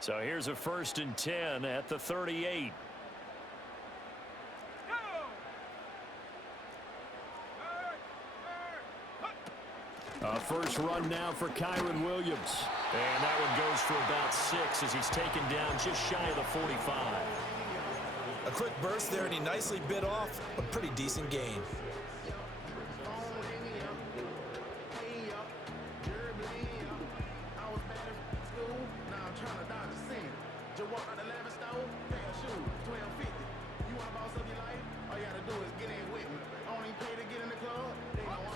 So here's a 1st and 10 at the 38. A first run now for Kyron Williams. And that one goes for about 6 as he's taken down just shy of the 45. A quick burst there, and he nicely bit off a pretty decent gain.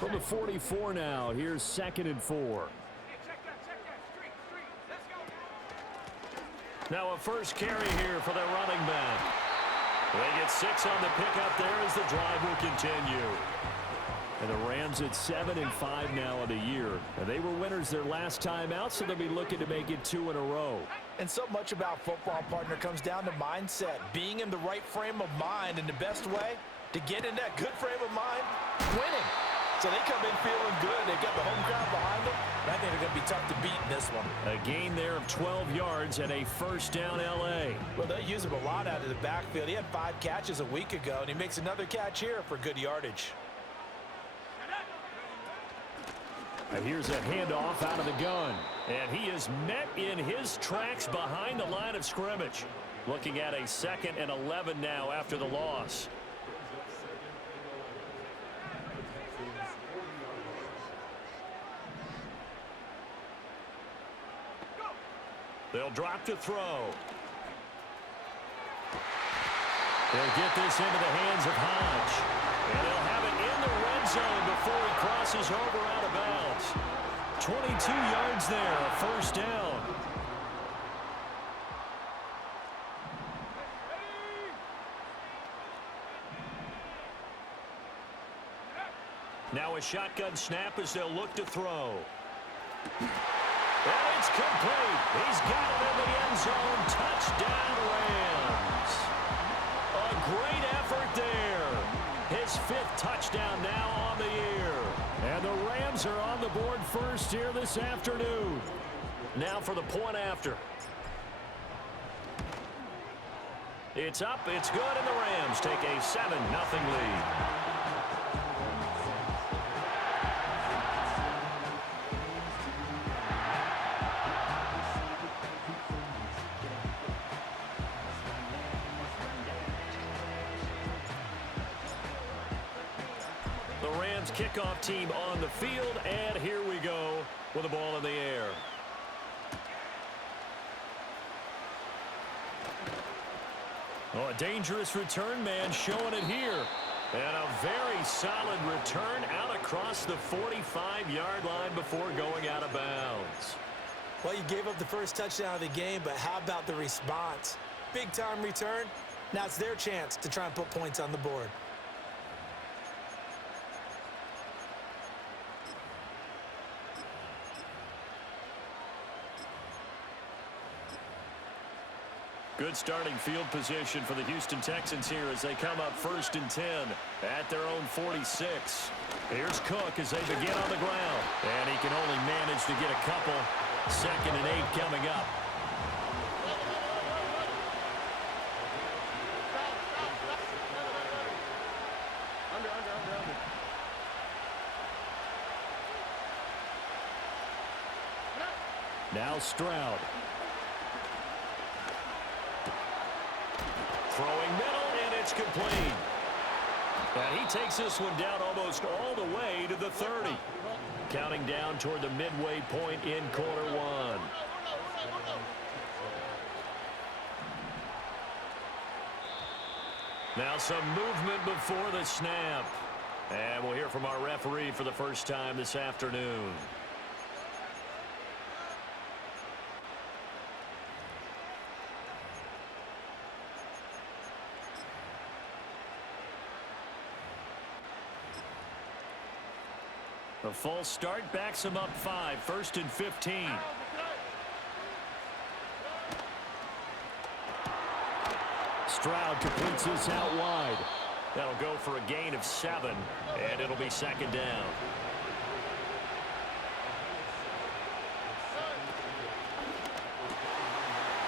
From the 44 now, here's 2nd and 4. Now a first carry here for their running back. They get 6 on the pickup there as the drive will continue. And the Rams at 7 and 5 now of the year. And they were winners their last time out, so they'll be looking to make it 2 in a row. And so much about football, partner, comes down to mindset. Being in the right frame of mind, and the best way to get in that good frame of mind, winning. So they come in feeling good. They've got the home crowd behind them. I think they're going to be tough to beat in this one. A gain there of 12 yards and a first down L.A. Well, they use him a lot out of the backfield. He had 5 catches a week ago, and he makes another catch here for good yardage. And here's a handoff out of the gun. And he is met in his tracks behind the line of scrimmage. Looking at a 2nd and 11 now after the loss. They'll drop to throw. They'll get this into the hands of Hodge. And they'll have it in the red zone before he crosses over out of bounds. 22 yards there, a first down. Now a shotgun snap as they'll look to throw. And it's complete. He's got it in the end zone. Touchdown, Rams. A great effort there. His 5th touchdown now on the year. And the Rams are on the board first here this afternoon. Now for the point after. It's up, it's good, and the Rams take a 7-0 lead. Kickoff team on the field, and here we go with the ball in the air. Oh, a dangerous return man showing it here. And a very solid return out across the 45-yard line before going out of bounds. Well, you gave up the first touchdown of the game, but how about the response? Big-time return. Now it's their chance to try and put points on the board. Good starting field position for the Houston Texans here as they come up 1st and 10 at their own 46. Here's Cook as they begin on the ground. And he can only manage to get a couple. 2nd and 8 coming up. Now Stroud. Throwing middle, and it's complete. And he takes this one down almost all the way to the 30. Counting down toward the midway point in quarter 1. Now some movement before the snap. And we'll hear from our referee for the first time this afternoon. A false start backs him up 5, 1st and 15. Stroud completes this out wide. That'll go for a gain of 7, and it'll be 2nd down.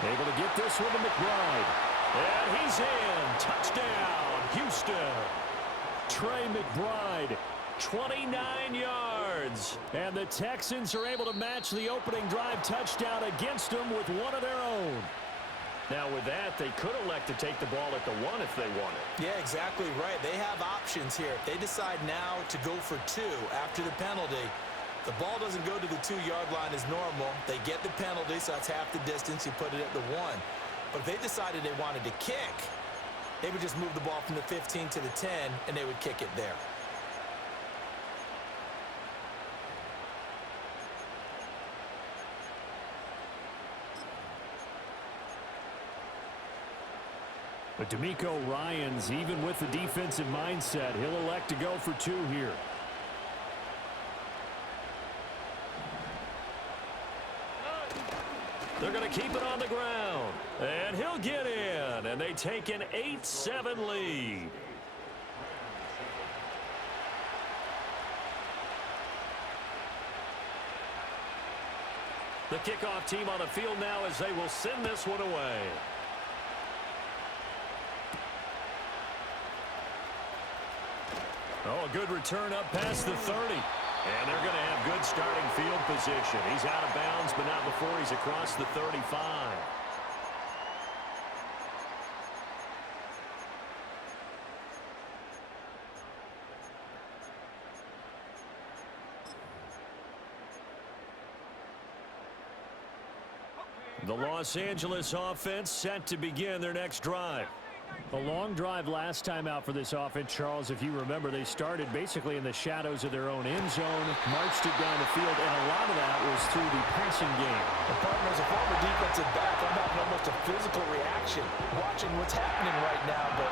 Able to get this one to McBride. And he's in. Touchdown, Houston. Trey McBride, 29 yards. And the Texans are able to match the opening drive touchdown against them with one of their own. Now, with that, they could elect to take the ball at the 1 if they wanted. Yeah, exactly right. They have options here. If they decide now to go for 2 after the penalty, the ball doesn't go to the 2-yard line as normal. They get the penalty, so that's half the distance. You put it at the 1. But if they decided they wanted to kick, they would just move the ball from the 15 to the 10, and they would kick it there. But D'Amico Ryans, even with the defensive mindset, he'll elect to go for 2 here. They're going to keep it on the ground. And he'll get in. And they take an 8-7 lead. The kickoff team on the field now as they will send this one away. Oh, a good return up past the 30. And they're going to have good starting field position. He's out of bounds, but not before he's across the 35. The Los Angeles offense set to begin their next drive. A long drive last time out for this offense, Charles. If you remember, they started basically in the shadows of their own end zone, marched it down the field, and a lot of that was through the passing game. The partner, as a former defensive back, I'm having almost a physical reaction watching what's happening right now. But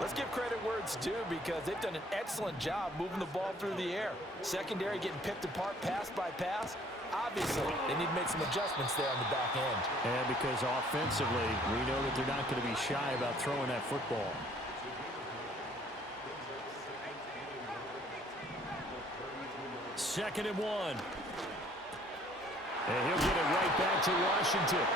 let's give credit where it's due because they've done an excellent job moving the ball through the air. Secondary getting picked apart pass by pass. Obviously, they need to make some adjustments there on the back end. And because offensively, we know that they're not going to be shy about throwing that football. Second and 1. And he'll get it right back to Washington.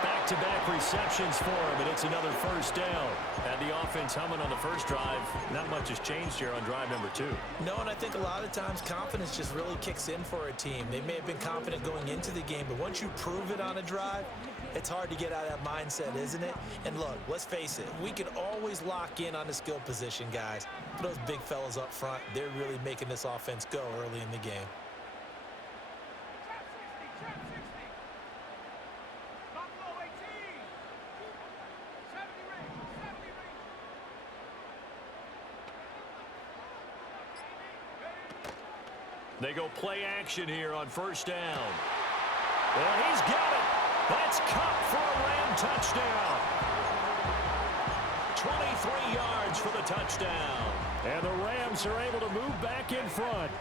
Back-to-back receptions for him, and it's another first down. Had the offense humming on the first drive. Not much has changed here on drive number 2. No, and I think a lot of times confidence just really kicks in for a team. They may have been confident going into the game, but once you prove it on a drive, it's hard to get out of that mindset, isn't it? And look, let's face it, we can always lock in on the skill position, guys. But those big fellas up front, they're really making this offense go early in the game. They go play action here on first down. And he's got it. That's Cup for a Ram touchdown. 23 yards for the touchdown. And the Rams are able to move back in front.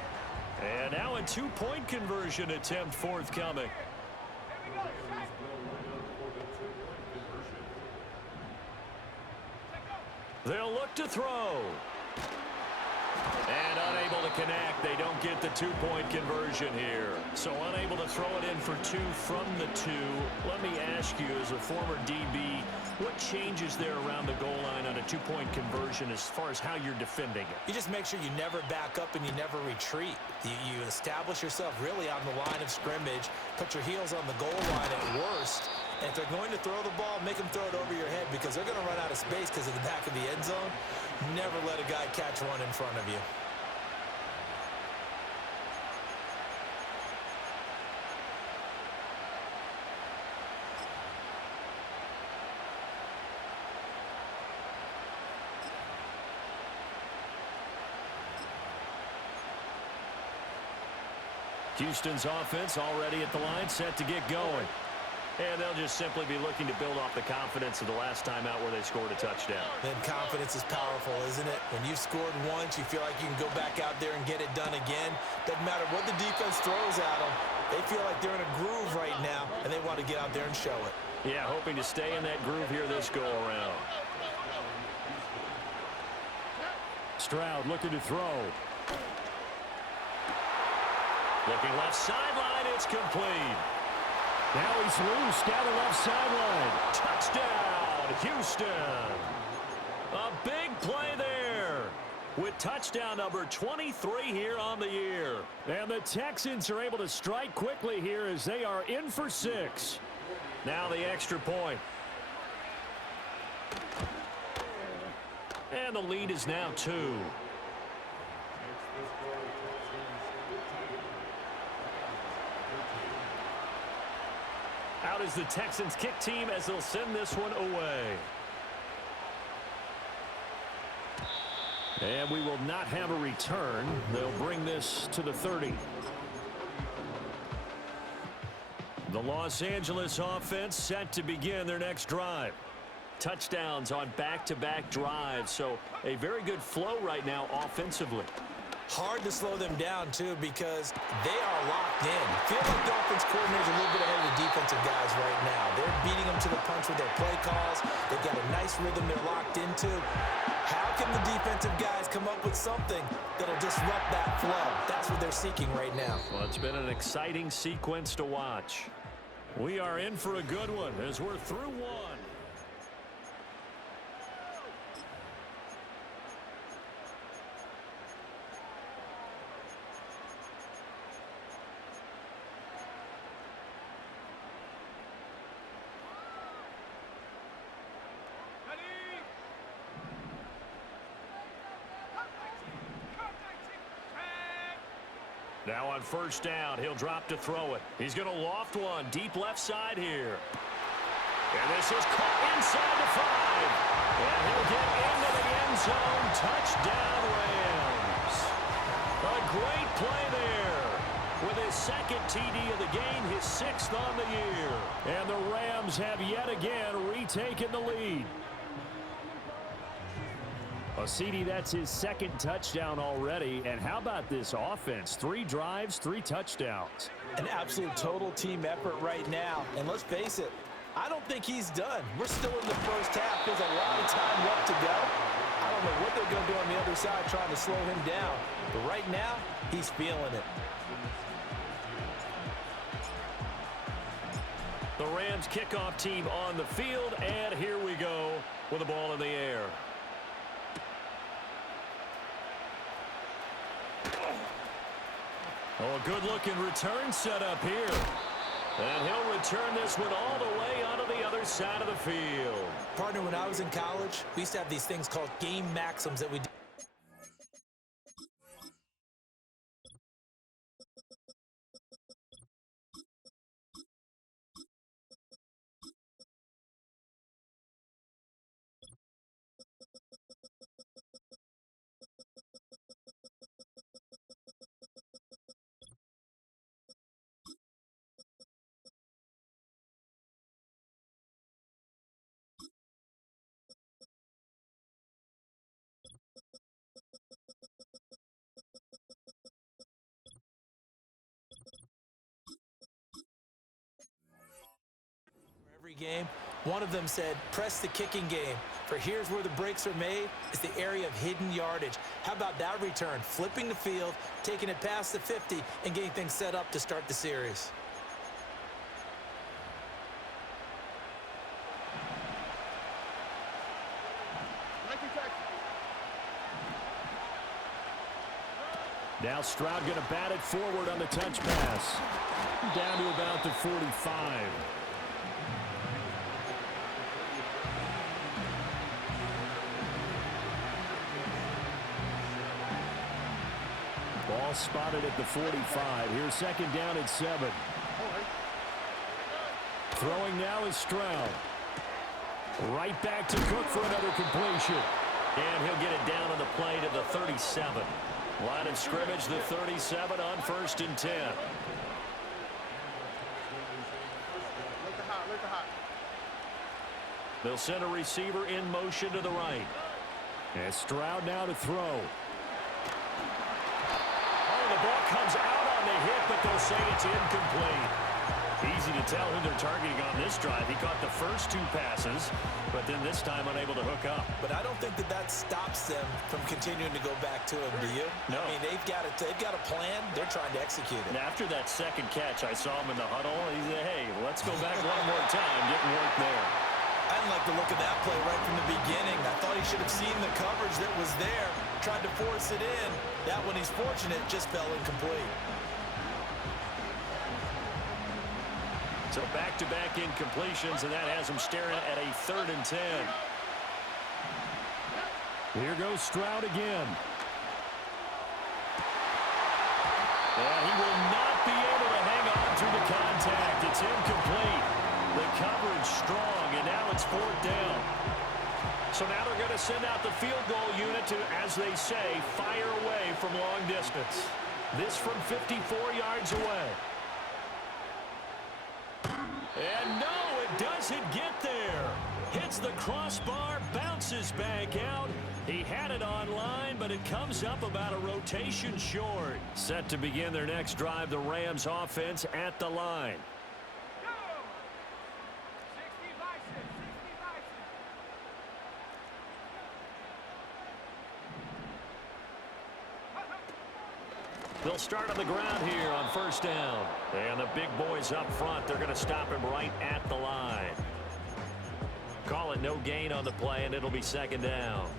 And now a 2-point conversion attempt forthcoming. They'll look to throw. And unable to connect. They don't get the 2-point conversion here. So unable to throw it in for 2 from the 2. Let me ask you, as a former DB, what changes there around the goal line on a 2-point conversion as far as how you're defending it? You just make sure you never back up and you never retreat. You establish yourself really on the line of scrimmage, put your heels on the goal line at worst. And if they're going to throw the ball, make them throw it over your head because they're going to run out of space because of the back of the end zone. Never let a guy catch one in front of you. Houston's offense already at the line, set to get going. And they'll just simply be looking to build off the confidence of the last time out where they scored a touchdown. Then confidence is powerful, isn't it? When you've scored once, you feel like you can go back out there and get it done again. Doesn't matter what the defense throws at them. They feel like they're in a groove right now, and they want to get out there and show it. Yeah, hoping to stay in that groove here this go-around. Stroud looking to throw. Looking left sideline, it's complete. Now he's loose down the left sideline. Touchdown, Houston. A big play there with touchdown number 23 here on the year. And the Texans are able to strike quickly here as they are in for 6. Now the extra point. And the lead is now 2. Out is the Texans kick team as they'll send this one away. And we will not have a return. They'll bring this to the 30. The Los Angeles offense set to begin their next drive. Touchdowns on back-to-back drives, so a very good flow right now offensively. Hard to slow them down, too, because they are locked in. Feel like the offense coordinator's a little bit ahead of the defensive guys right now. They're beating them to the punch with their play calls. They've got a nice rhythm they're locked into. How can the defensive guys come up with something that'll disrupt that flow? That's what they're seeking right now. Well, it's been an exciting sequence to watch. We are in for a good one as we're through one. Now on first down, he'll drop to throw it. He's going to loft one deep left side here. And this is caught inside the 5. And he'll get into the end zone. Touchdown, Rams. A great play there. With his second TD of the game, his 6th on the year. And the Rams have yet again retaken the lead. Well, CD, that's his 2nd touchdown already. And how about this offense? 3 drives, 3 touchdowns. An absolute total team effort right now. And let's face it, I don't think he's done. We're still in the first half. There's a lot of time left to go. I don't know what they're going to do on the other side trying to slow him down. But right now, he's feeling it. The Rams kickoff team on the field. And here we go with the ball in the air. Oh, a good-looking return set up here. And he'll return this one all the way onto the other side of the field. Partner, when I was in college, we used to have these things called game maxims that we did. Game. One of them said, press the kicking game. For here's where the breaks are made, is the area of hidden yardage. How about that return? Flipping the field, taking it past the 50, and getting things set up to start the series. Now Stroud going to bat it forward on the touch pass. Down to about the 45. Ball spotted at the 45. Here's 2nd down and 7. Throwing now is Stroud. Right back to Cook for another completion. And he'll get it down on the play to the 37. Line of scrimmage, the 37 on 1st and 10. They'll send a receiver in motion to the right. And Stroud now to throw. The ball comes out on the hit, but they'll say it's incomplete. Easy to tell who they're targeting on this drive. He caught the first 2 passes, but then this time unable to hook up. But I don't think that stops them from continuing to go back to him, do you? No. I mean, they've got a plan. They're trying to execute it. And after that second catch, I saw him in the huddle. He said, hey, let's go back one more time. Didn't work there. I didn't like the look of that play right from the beginning. I thought he should have seen the coverage that was there, tried to force it in. That one, he's fortunate, just fell incomplete. So back-to-back incompletions, and that has him staring at a 3rd and 10. Here goes Stroud again. And he will not be able to hang on to the contact. It's incomplete. The coverage strong, and now it's 4th down. So now they're going to send out the field goal unit to, as they say, fire away from long distance. This from 54 yards away. And no, it doesn't get there. Hits the crossbar, bounces back out. He had it online, but it comes up about a rotation short. Set to begin their next drive, the Rams offense at the line. They'll start on the ground here on 1st down. And the big boys up front, they're going to stop him right at the line. Call it no gain on the play, and it'll be 2nd down.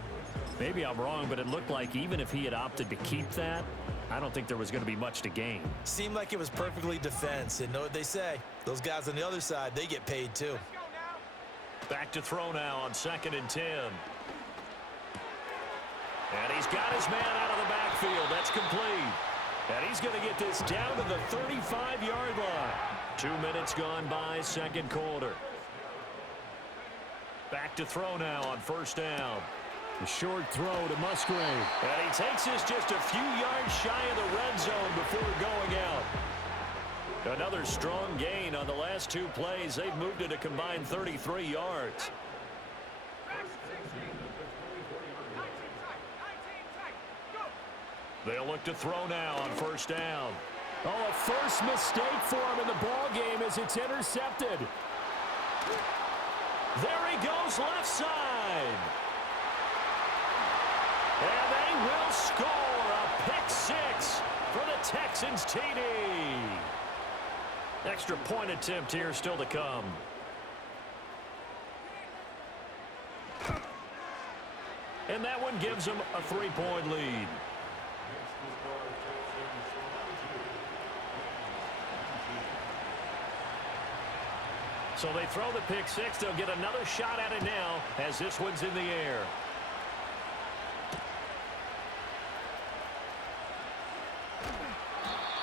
Maybe I'm wrong, but it looked like even if he had opted to keep that, I don't think there was going to be much to gain. Seemed like it was perfectly defense. And know what they say? Those guys on the other side, they get paid too. Back to throw now on 2nd and 10. And he's got his man out of the backfield. That's complete. And he's going to get this down to the 35-yard line. 2 minutes gone by, 2nd quarter. Back to throw now on 1st down. A short throw to Musgrave. And he takes this just a few yards shy of the red zone before going out. Another strong gain on the last 2 plays. They've moved it a combined 33 yards. They'll look to throw now on 1st down. Oh, a first mistake for him in the ball game as it's intercepted. There he goes left side. And they will score a pick 6 for the Texans TD. Extra point attempt here still to come. And that one gives them a 3-point lead. So they throw the pick 6. They'll get another shot at it now as this one's in the air.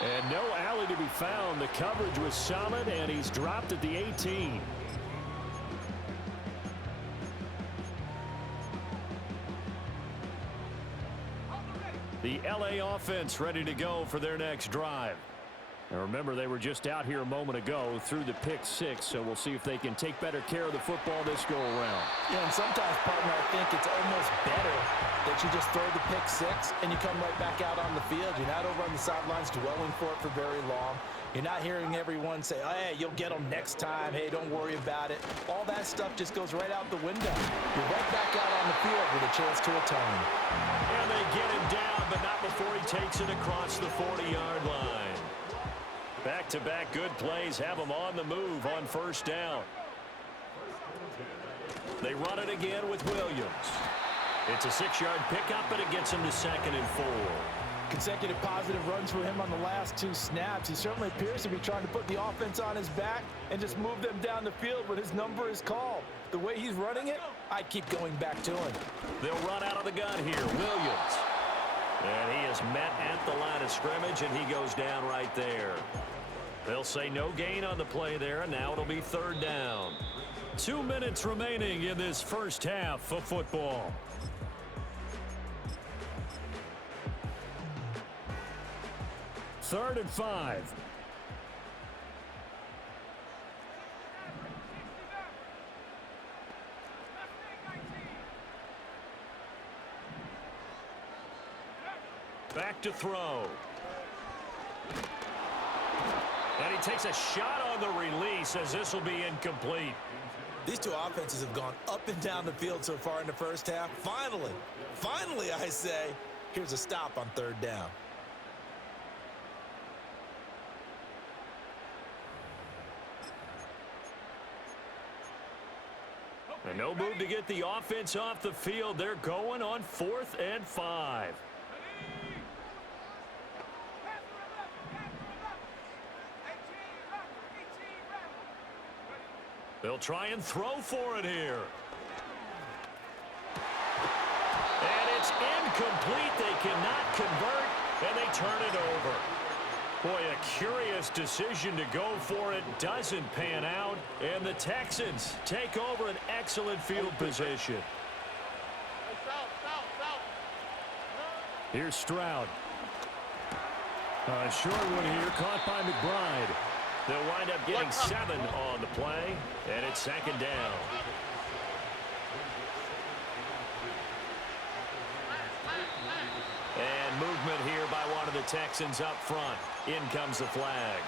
And no alley to be found. The coverage was solid, and he's dropped at the 18. The LA offense ready to go for their next drive. And remember, they were just out here a moment ago through the pick 6, so we'll see if they can take better care of the football this go-around. Yeah, and sometimes, partner, I think it's almost better that you just throw the pick 6 and you come right back out on the field. You're not over on the sidelines dwelling for it for very long. You're not hearing everyone say, oh, hey, you'll get them next time. Hey, don't worry about it. All that stuff just goes right out the window. You're right back out on the field with a chance to atone. And they get him down, but not before he takes it across the 40-yard line. Back-to-back good plays have them on the move on 1st down. They run it again with Williams. It's a 6-yard pickup, but it gets him to 2nd and 4. Consecutive positive runs for him on the last 2 snaps. He certainly appears to be trying to put the offense on his back and just move them down the field when his number is called. The way he's running it, I'd keep going back to him. They'll run out of the gun here. Williams. And he is met at the line of scrimmage, and he goes down right there. They'll say no gain on the play there, and now it'll be 3rd down. 2 minutes remaining in this first half of football. Third and 5. Back to throw. And he takes a shot on the release as this will be incomplete. These two offenses have gone up and down the field so far in the first half. Finally, I say, here's a stop on third down. And no move to get the offense off the field. They're going on 4th and 5. They'll try and throw for it here. And it's incomplete. They cannot convert, and they turn it over. Boy, a curious decision to go for it. Doesn't pan out, and the Texans take over an excellent field position. Here's Stroud. A short one here, caught by McBride. They'll wind up getting 7 on the play, and it's 2nd down. And movement here by one of the Texans up front. In comes the flag.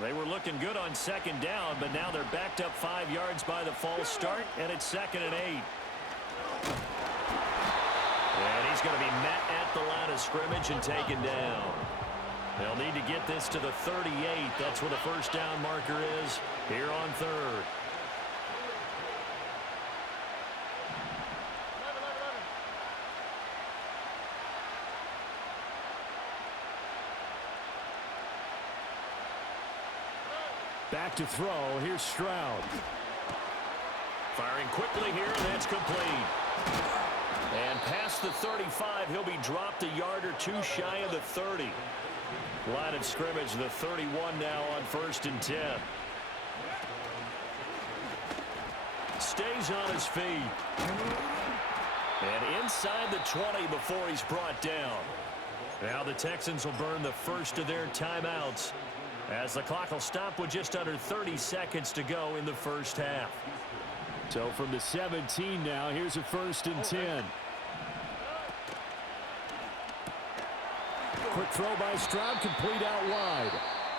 They were looking good on 2nd down, but now they're backed up 5 yards by the false start, and it's 2nd and 8. And he's going to be met at the line of scrimmage and taken down. They'll need to get this to the 38. That's where the first down marker is here on 3rd. Back to throw. Here's Stroud. Firing quickly here, and that's complete. And past the 35, he'll be dropped a yard or 2 shy of the 30. Line of scrimmage, the 31 now on 1st and 10. Stays on his feet. And inside the 20 before he's brought down. Now the Texans will burn the first of their timeouts, as the clock will stop with just under 30 seconds to go in the first half. So from the 17 now, here's a 1st and 10. Quick throw by Stroud, complete out wide.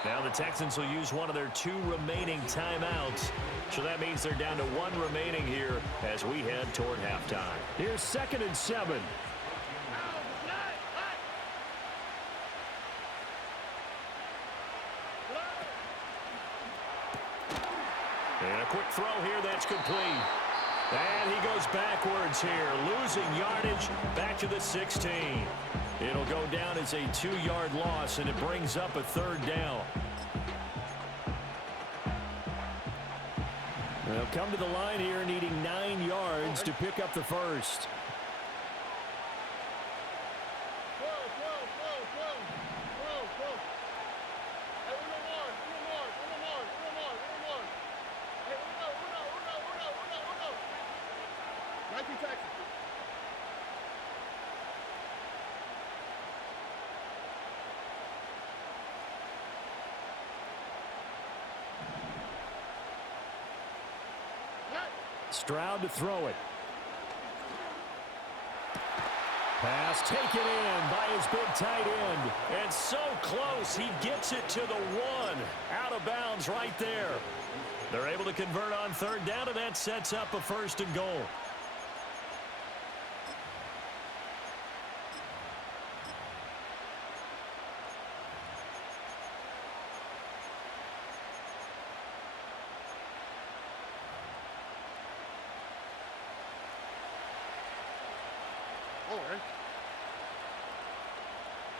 Now the Texans will use one of their 2 remaining timeouts. So that means they're down to 1 remaining here as we head toward halftime. Here's 2nd and 7. And a quick throw here, that's complete. And he goes backwards here, losing yardage back to the 16. It'll go down as a 2-yard loss, and it brings up a 3rd down. They'll come to the line here needing 9 yards to pick up the first. Stroud to throw it. Pass taken in by his big tight end. And so close, he gets it to the 1. Out of bounds right there. They're able to convert on 3rd down, and that sets up a 1st and goal.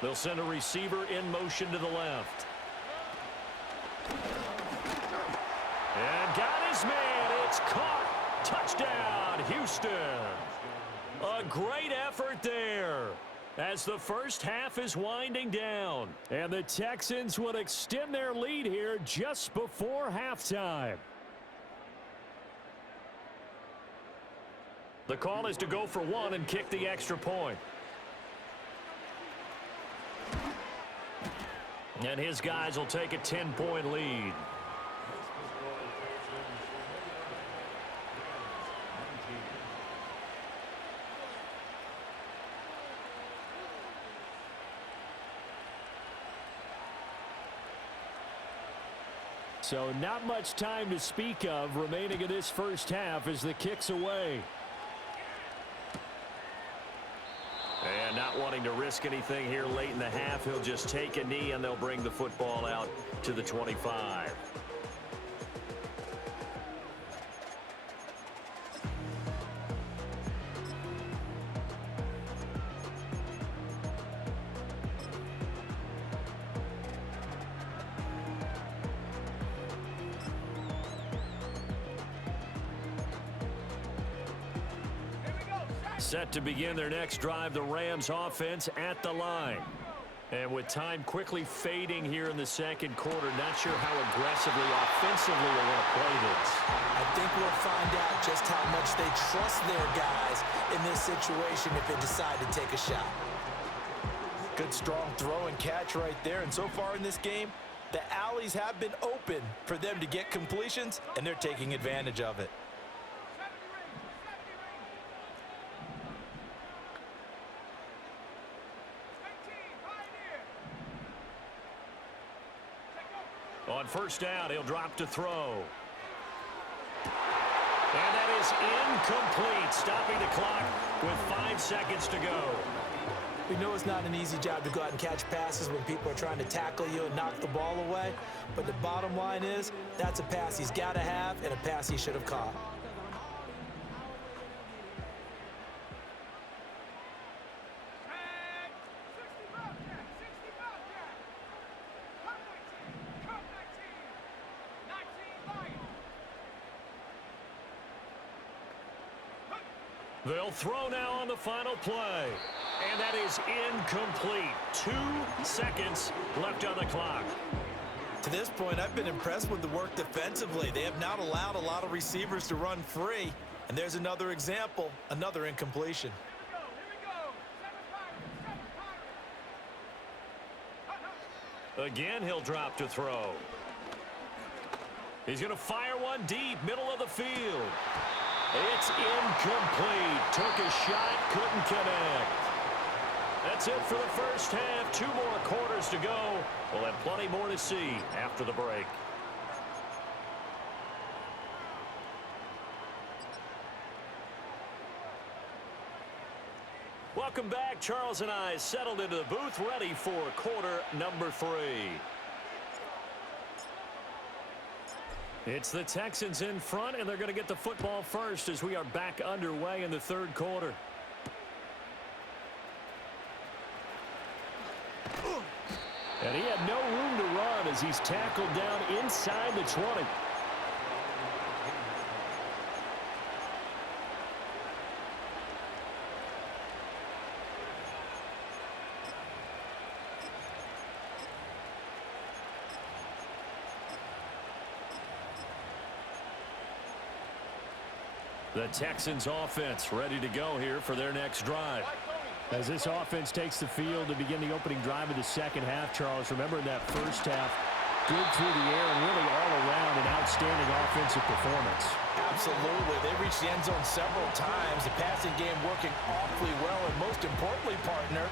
They'll send a receiver in motion to the left. And got his man. It's caught. Touchdown, Houston. A great effort there as the first half is winding down. And the Texans will extend their lead here just before halftime. The call is to go for 1 and kick the extra point. And his guys will take a 10-point lead. So not much time to speak of remaining in this first half as the kick's away. And not wanting to risk anything here late in the half, he'll just take a knee and they'll bring the football out to the 25. Set to begin their next drive, the Rams offense at the line. And with time quickly fading here in the second quarter, not sure how aggressively, offensively they want to play this. I think we'll find out just how much they trust their guys in this situation if they decide to take a shot. Good strong throw and catch right there. And so far in this game, the alleys have been open for them to get completions, and they're taking advantage of it. On first down, he'll drop to throw. And that is incomplete, stopping the clock with 5 seconds to go. We know it's not an easy job to go out and catch passes when people are trying to tackle you and knock the ball away. But the bottom line is, that's a pass he's got to have and a pass he should have caught. They'll throw now on the final play. And that is incomplete. 2 seconds left on the clock. To this point, I've been impressed with the work defensively. They have not allowed a lot of receivers to run free. And there's another example, another incompletion. Again, he'll drop to throw. He's going to fire one deep, middle of the field. It's incomplete. Took a shot, couldn't connect. That's it for the first half. 2 more quarters to go. We'll have plenty more to see after the break. Welcome back. Charles and I settled into the booth, ready for quarter number 3. It's the Texans in front, and they're going to get the football first as we are back underway in the third quarter. And he had no room to run as he's tackled down inside the 20. The Texans offense ready to go here for their next drive. As this offense takes the field to begin the opening drive of the second half, Charles, remember in that first half, good through the air and really all around an outstanding offensive performance. Absolutely. They reached the end zone several times. The passing game working awfully well, and most importantly, partner,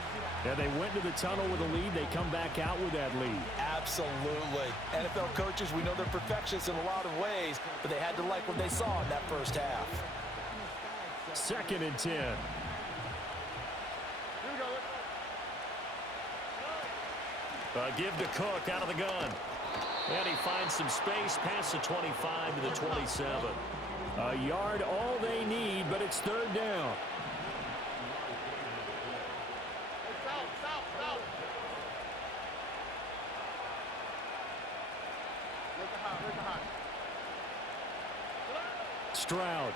yeah, they went to the tunnel with a lead. They come back out with that lead. Absolutely. NFL coaches, we know they're perfectionists in a lot of ways, but they had to like what they saw in that first half. 2nd and 10. Give to Cook out of the gun. And he finds some space past the 25 to the 27. A yard all they need, but it's 3rd down. Stroud.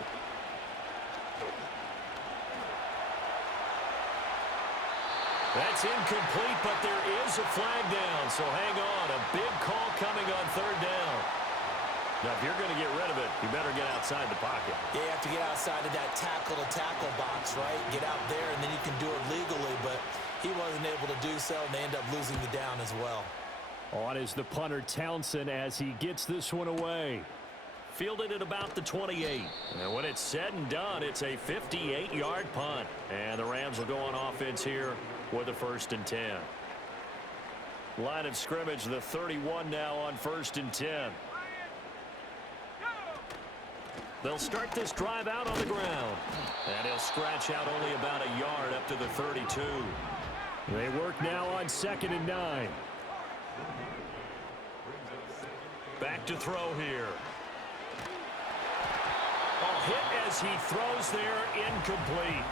That's incomplete, but there is a flag down, so hang on. A big call coming on 3rd down. Now, if you're going to get rid of it, you better get outside the pocket. Yeah, you have to get outside of that tackle-to-tackle box, right? Get out there, and then you can do it legally, but he wasn't able to do so, and they end up losing the down as well. On is the punter, Townsend, as he gets this one away. Fielded at about the 28. And when it's said and done, it's a 58-yard punt. And the Rams will go on offense here with a 1st and 10. Line of scrimmage, the 31 now on 1st and 10. They'll start this drive out on the ground. And he'll scratch out only about a yard up to the 32. They work now on 2nd and 9. Back to throw here. Hit as he throws there, incomplete.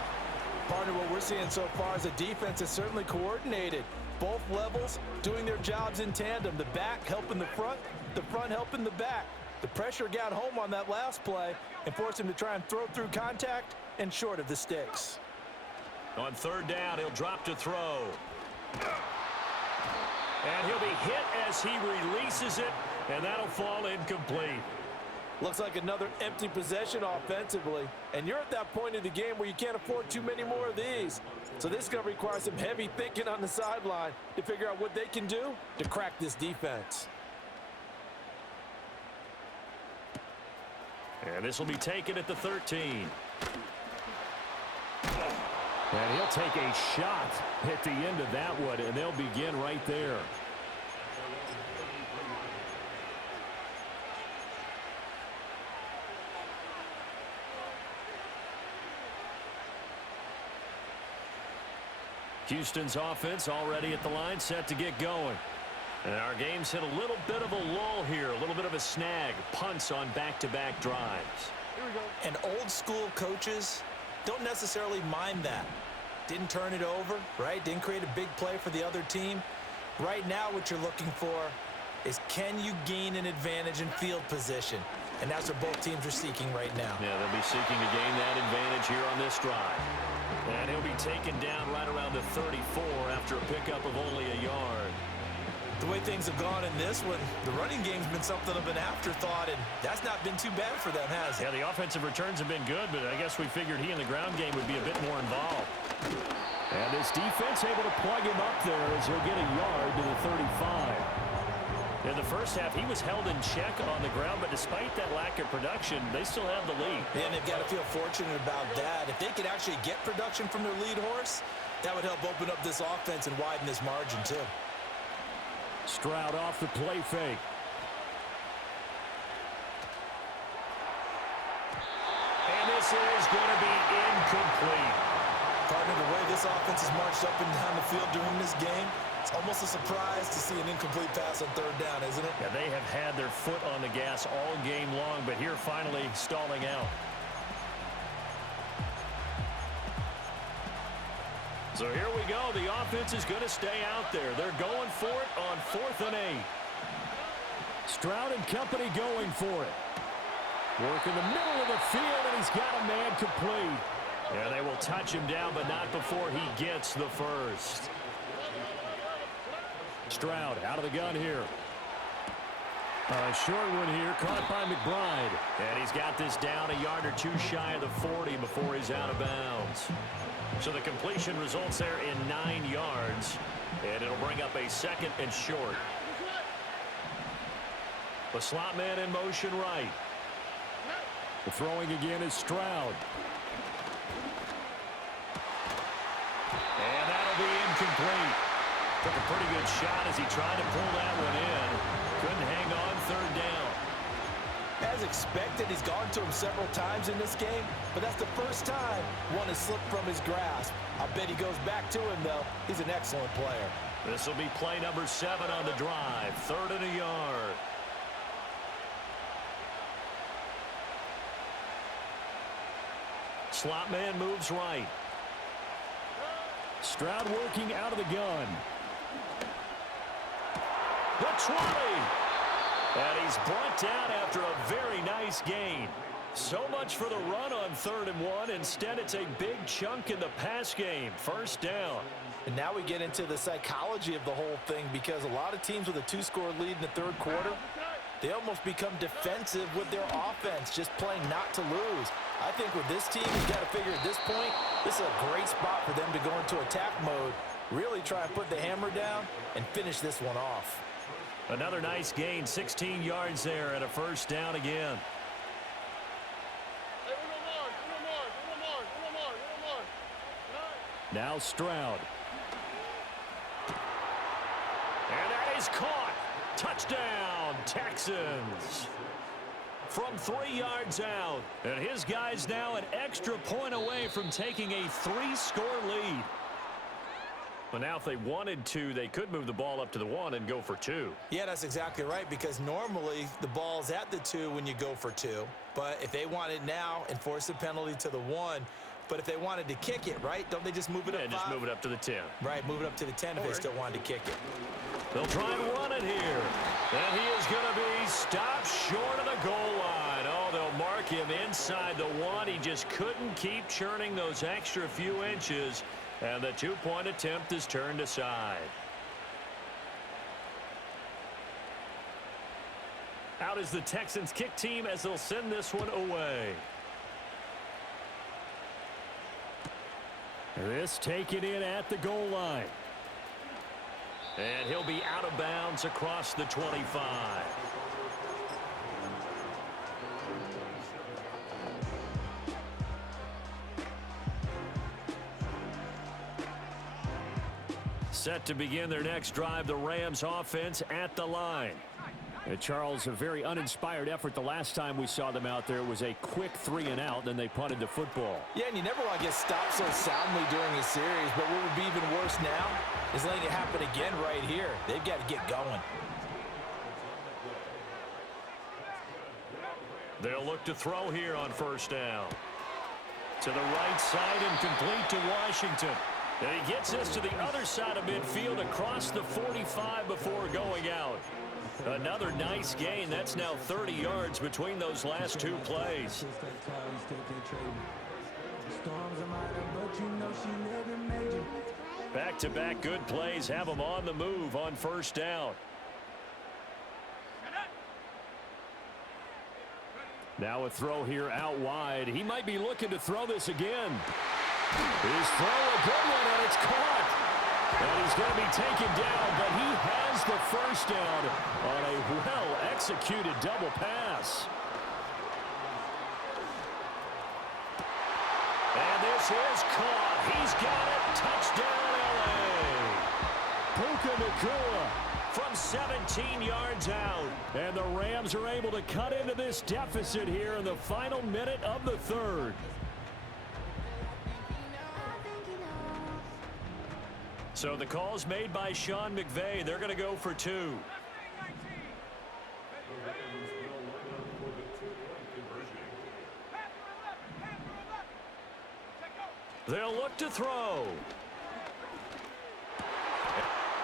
Partner, what we're seeing so far is the defense is certainly coordinated. Both levels doing their jobs in tandem. The back helping the front helping the back. The pressure got home on that last play and forced him to try and throw through contact and short of the sticks. On 3rd down, he'll drop to throw. And he'll be hit as he releases it, and that'll fall incomplete. Looks like another empty possession offensively. And you're at that point in the game where you can't afford too many more of these. So this is going to require some heavy thinking on the sideline to figure out what they can do to crack this defense. And this will be taken at the 13. And he'll take a shot at the end of that one, and they'll begin right there. Houston's offense already at the line, set to get going. And our game's hit a little bit of a lull here, a little bit of a snag. Punts on back-to-back drives. Here we go. And old-school coaches don't necessarily mind that. Didn't turn it over, right? Didn't create a big play for the other team. Right now what you're looking for is, can you gain an advantage in field position? And that's what both teams are seeking right now. Yeah, they'll be seeking to gain that advantage here on this drive. And he'll be taken down right around the 34 after a pickup of only a yard. The way things have gone in this one, the running game's been something of an afterthought, and that's not been too bad for them, has it? Yeah, the offensive returns have been good, but I guess we figured he in the ground game would be a bit more involved. And this defense able to plug him up there as he'll get a yard to the 35. In the first half, he was held in check on the ground, but despite that lack of production, they still have the lead. And they've got to feel fortunate about that. If they could actually get production from their lead horse, that would help open up this offense and widen this margin, too. Stroud off the play fake. And this is going to be incomplete. Partner, the way this offense has marched up and down the field during this game, it's almost a surprise to see an incomplete pass on 3rd down, isn't it? Yeah, they have had their foot on the gas all game long, but here finally stalling out. So here we go. The offense is going to stay out there. They're going for it on 4th and 8. Stroud and company going for it. Work in the middle of the field, and he's got a man complete. Yeah, they will touch him down, but not before he gets the first. Stroud out of the gun here. A short one here, caught by McBride. And he's got this down a yard or two shy of the 40 before he's out of bounds. So the completion results there in 9 yards. And it'll bring up a 2nd and short. The slot man in motion right. The throwing again is Stroud. And that'll be incomplete. Took a pretty good shot as he tried to pull that one in. Couldn't hang on 3rd down. As expected, he's gone to him several times in this game, but that's the first time one has slipped from his grasp. I bet he goes back to him, though. He's an excellent player. This will be play number 7 on the drive. 3rd and a yard. Slot man moves right. Stroud working out of the gun. The 20. And he's brought down after a very nice gain. So much for the run on 3rd and 1. Instead, it's a big chunk in the pass game. 1st down. And now we get into the psychology of the whole thing, because a lot of teams with a 2-score lead in the 3rd quarter, they almost become defensive with their offense, just playing not to lose. I think with this team, you've got to figure at this point, this is a great spot for them to go into attack mode, really try and put the hammer down and finish this one off. Another nice gain, 16 yards there, and a 1st down again. Now Stroud. And that is caught. Touchdown, Texans. from 3 yards out. And his guy's now an extra point away from taking a 3-score lead. Well, now if they wanted to, they could move the ball up to the 1 and go for 2. Yeah, that's exactly right, because normally the ball's at the 2 when you go for 2. But if they want it now, enforce the penalty to the 1. But if they wanted to kick it, right, don't they just move it up 5? Just move it up to the 10. Right, move it up to the 10 if they still wanted to kick it. They'll try and run it here. And he is going to be stopped short of the goal line. Oh, they'll mark him inside the 1. He just couldn't keep churning those extra few inches. And the 2-point attempt is turned aside. Out is the Texans kick team as they'll send this one away. This taken in at the goal line. And he'll be out of bounds across the 25. Set to begin their next drive, the Rams offense at the line. And Charles, a very uninspired effort the last time we saw them out there. It was a quick 3-and-out, then they punted the football. Yeah, and you never want to get stopped so soundly during a series, but what would be even worse now is letting it happen again right here. They've got to get going. They'll look to throw here on first down. To the right side and complete to Washington. And he gets this to the other side of midfield across the 45 before going out. Another nice gain. That's now 30 yards between those last 2 plays. Back-to-back good plays have them on the move on first down. Now a throw here out wide. He might be looking to throw this again. His throw, a good one, and it's caught. And he's going to be taken down, but he has the first down on a well-executed double pass. And this is caught. He's got it. Touchdown, L.A. Puka Nacua from 17 yards out. And the Rams are able to cut into this deficit here in the final minute of the 3rd. So the call's made by Sean McVay. They're going to go for 2. They'll look to throw.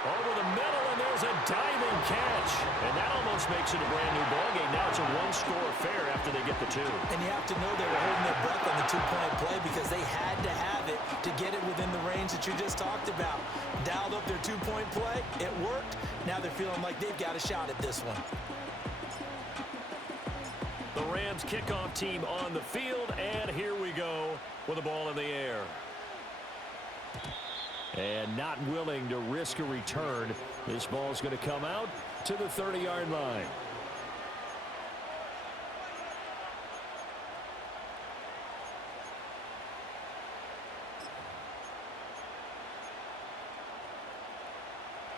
Over the middle, and there's a diving catch. And that almost makes it a brand-new ballgame. Now it's a 1-score affair after they get the 2. And you have to know they were holding their breath on the 2-point play because they had to have it to get it within the range that you just talked about. Dialed up their 2-point play. It worked. Now they're feeling like they've got a shot at this one. The Rams kickoff team on the field, and here we go with the ball in the air. And not willing to risk a return. This ball's going to come out to the 30-yard line.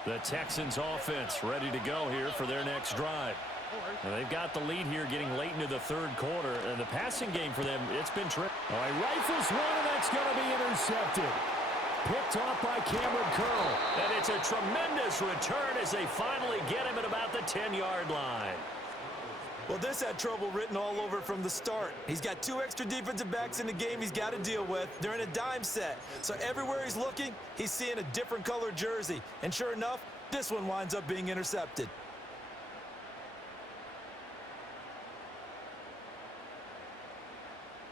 The Texans offense ready to go here for their next drive. And they've got the lead here getting late into the 3rd quarter. And the passing game for them, it's been terrific. Oh, he rifles one, and that's going to be intercepted. Picked off by Cameron Curl. And it's a tremendous return as they finally get him at about the 10-yard line. Well, this had trouble written all over it from the start. He's got 2 extra defensive backs in the game he's got to deal with. They're in a dime set. So everywhere he's looking, he's seeing a different color jersey. And sure enough, this one winds up being intercepted.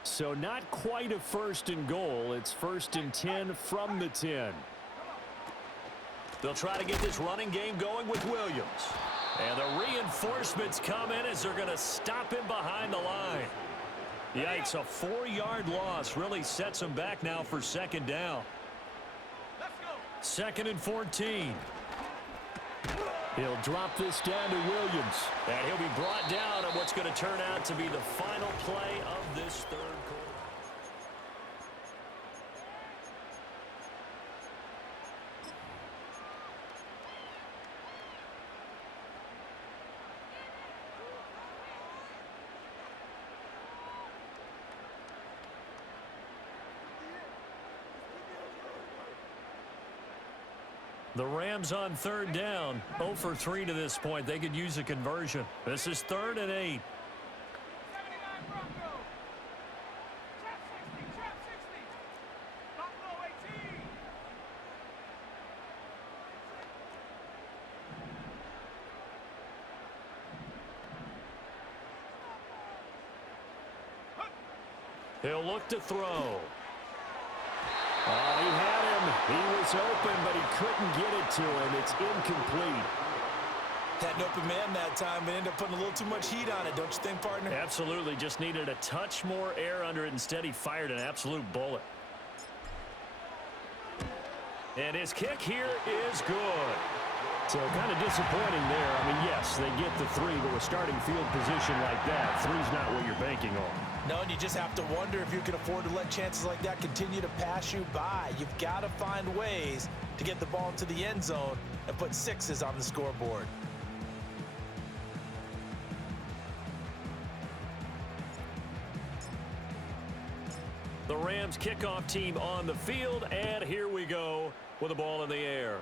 So not quite a 1st and goal. It's 1st and 10 from the 10. They'll try to get this running game going with Williams. And the reinforcements come in as they're going to stop him behind the line. Yikes, a 4-yard loss really sets him back now for 2nd down. 2nd and 14. He'll drop this down to Williams. And he'll be brought down on what's going to turn out to be the final play of this 3rd quarter. The Rams on third down, 0 for 3 to this point. They could use a conversion. This is 3rd and 8. He'll look to throw. He had him. He was open, but he couldn't get it to him. It's incomplete. Had an open man that time, but ended up putting a little too much heat on it, don't you think, partner? Absolutely. Just needed a touch more air under it. Instead, he fired an absolute bullet. And his kick here is good. So kind of disappointing there. I mean, yes, they get the 3, but with starting field position like that, 3's not what you're banking on. No, and you just have to wonder if you can afford to let chances like that continue to pass you by. You've got to find ways to get the ball into the end zone and put 6s on the scoreboard. The Rams kickoff team on the field, and here we go with the ball in the air.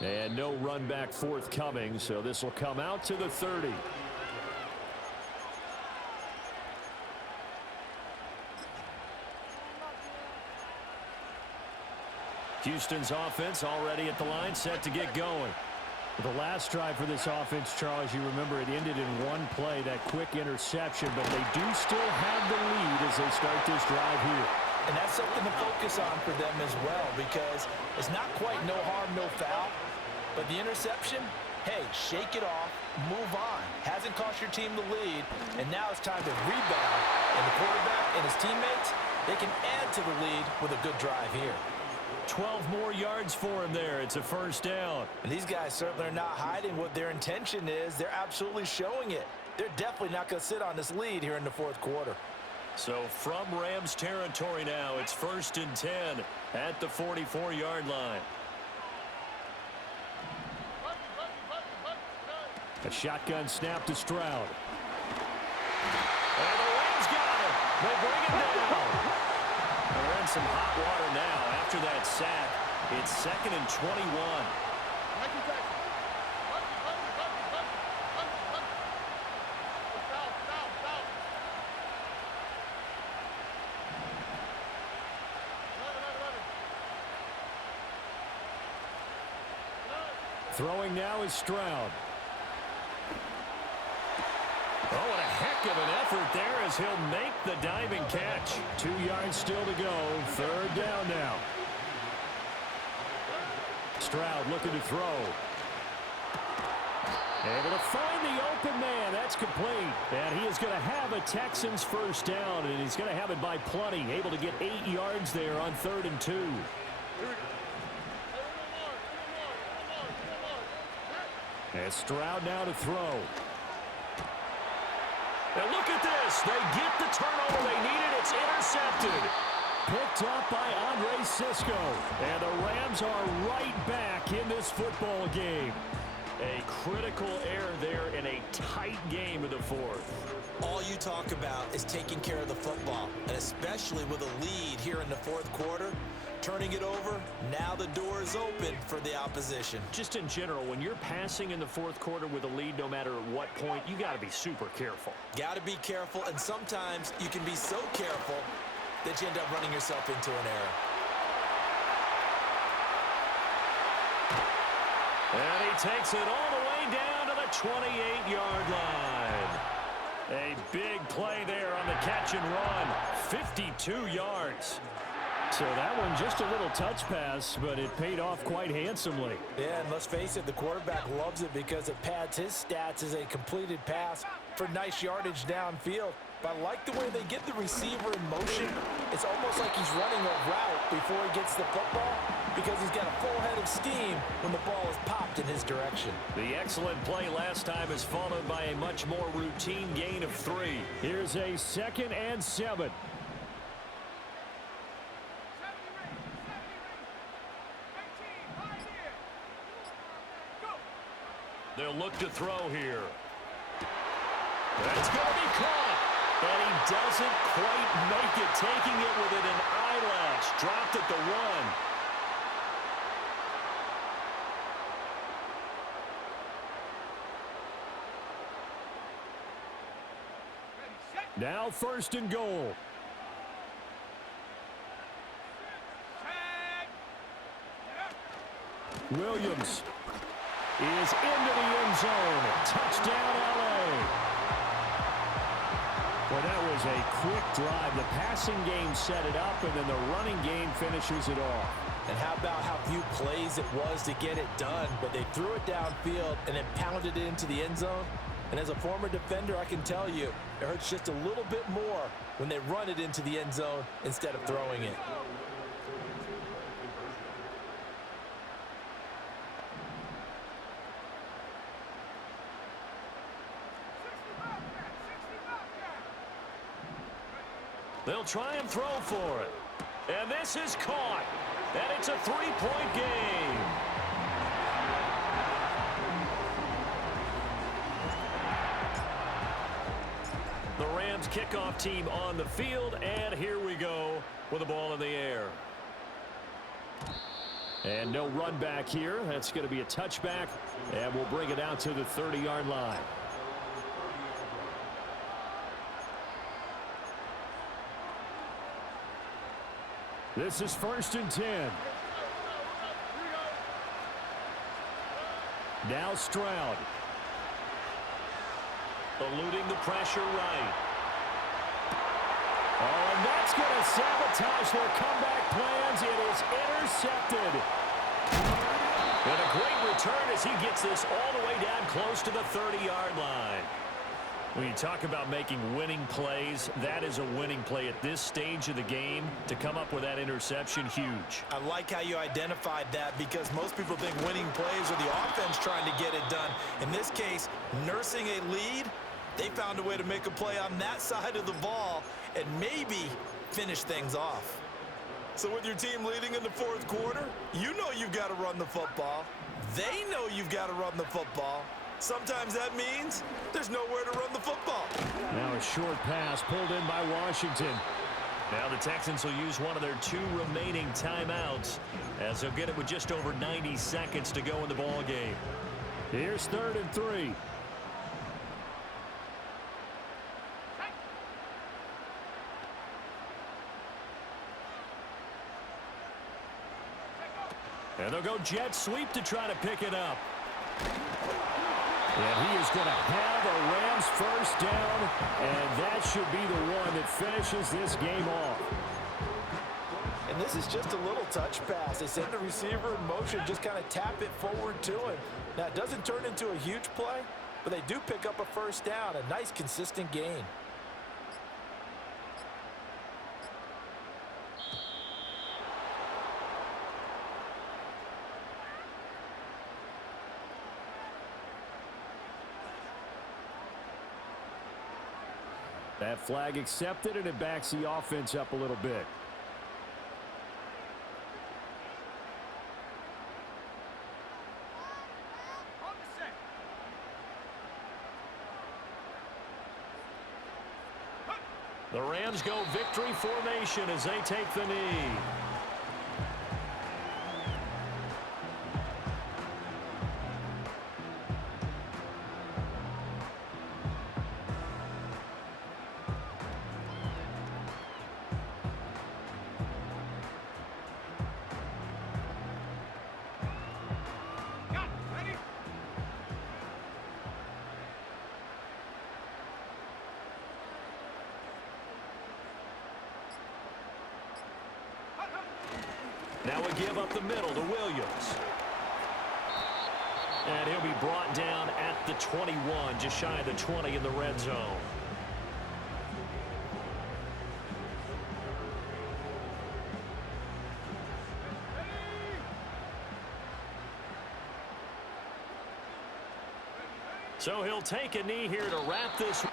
And no run back forthcoming, so this will come out to the 30. Houston's offense already at the line, set to get going. The last drive for this offense, Charles, you remember it ended in one play, that quick interception, but they do still have the lead as they start this drive here. And that's something to focus on for them as well, because it's not quite no harm, no foul, but the interception, hey, shake it off, move on. Hasn't cost your team the lead, and now it's time to rebound, and the quarterback and his teammates, they can add to the lead with a good drive here. 12 more yards for him there. It's a first down. And these guys certainly are not hiding what their intention is. They're absolutely showing it. They're definitely not going to sit on this lead here in the 4th quarter. So from Rams territory now, it's 1st and 10 at the 44-yard line. A shotgun snap to Stroud. And the Rams got him. They bring him down. They're in some hot water now after that sack. It's 2nd and 21. Throwing now is Stroud. Oh, what a heck of an effort there as he'll make the diving catch. 2 yards still to go. 3rd down now. Stroud looking to throw. Able to find the open man. That's complete. And he is going to have a Texans first down, and he's going to have it by plenty. Able to get 8 yards there on 3rd and 2. And Stroud now to throw. And look at this. They get the turnover they needed. It's intercepted. Picked up by Andre Cisco. And the Rams are right back in this football game. A critical error there in a tight game of the 4th. All you talk about is taking care of the football, and especially with a lead here in the 4th quarter. Turning it over, now the door is open for the opposition. Just in general, when you're passing in the 4th quarter with a lead, no matter at what point, you got to be super careful. Got to be careful, and sometimes you can be so careful that you end up running yourself into an error. And he takes it all the way down to the 28-yard line. A big play there on the catch and run. 52 yards. So that one just a little touch pass, but it paid off quite handsomely. Yeah, and let's face it, the quarterback loves it because it pads his stats as a completed pass for nice yardage downfield. But I like the way they get the receiver in motion. It's almost like he's running a route before he gets the football because he's got a full head of steam when the ball is popped in his direction. The excellent play last time is followed by a much more routine gain of 3. Here's a 2nd and 7. They'll look to throw here. That's going to be caught. And he doesn't quite make it, taking it within an eyelash. Dropped at the 1. Now 1st and goal. Williams is into the end zone. Touchdown, LA. Well, that was a quick drive. The passing game set it up, and then the running game finishes it off. And how about how few plays it was to get it done, but they threw it downfield and then pounded it into the end zone. And as a former defender, I can tell you, it hurts just a little bit more when they run it into the end zone instead of throwing it. They'll try and throw for it. And this is caught. And it's a 3-point game. The Rams kickoff team on the field, and here we go with the ball in the air. And no run back here. That's going to be a touchback, and we'll bring it out to the 30-yard line. This is 1st and 10. Now Stroud. Eluding the pressure right. Oh, and that's going to sabotage their comeback plans. It is intercepted. And a great return as he gets this all the way down close to the 30-yard line. When you talk about making winning plays, that is a winning play at this stage of the game. To come up with that interception, huge. I like how you identified that, because most people think winning plays are the offense trying to get it done. In this case, nursing a lead, they found a way to make a play on that side of the ball and maybe finish things off. So with your team leading in the 4th quarter, you know you've got to run the football. They know you've got to run the football. Sometimes that means there's nowhere to run the football. Now a short pass pulled in by Washington. Now the Texans will use one of their 2 remaining timeouts, as they'll get it with just over 90 seconds to go in the ball game. Here's 3rd and 3. And they'll go jet sweep to try to pick it up. And he is going to have a Rams 1st down, and that should be the one that finishes this game off. And this is just a little touch pass. They send the receiver in motion, just kind of tap it forward to him. Now, it doesn't turn into a huge play, but they do pick up a 1st down, a nice, consistent gain. That flag accepted, and it backs the offense up a little bit. The Rams go victory formation as they take the knee. Now we give up the middle to Williams. And he'll be brought down at the 21, just shy of the 20 in the red zone. So he'll take a knee here to wrap this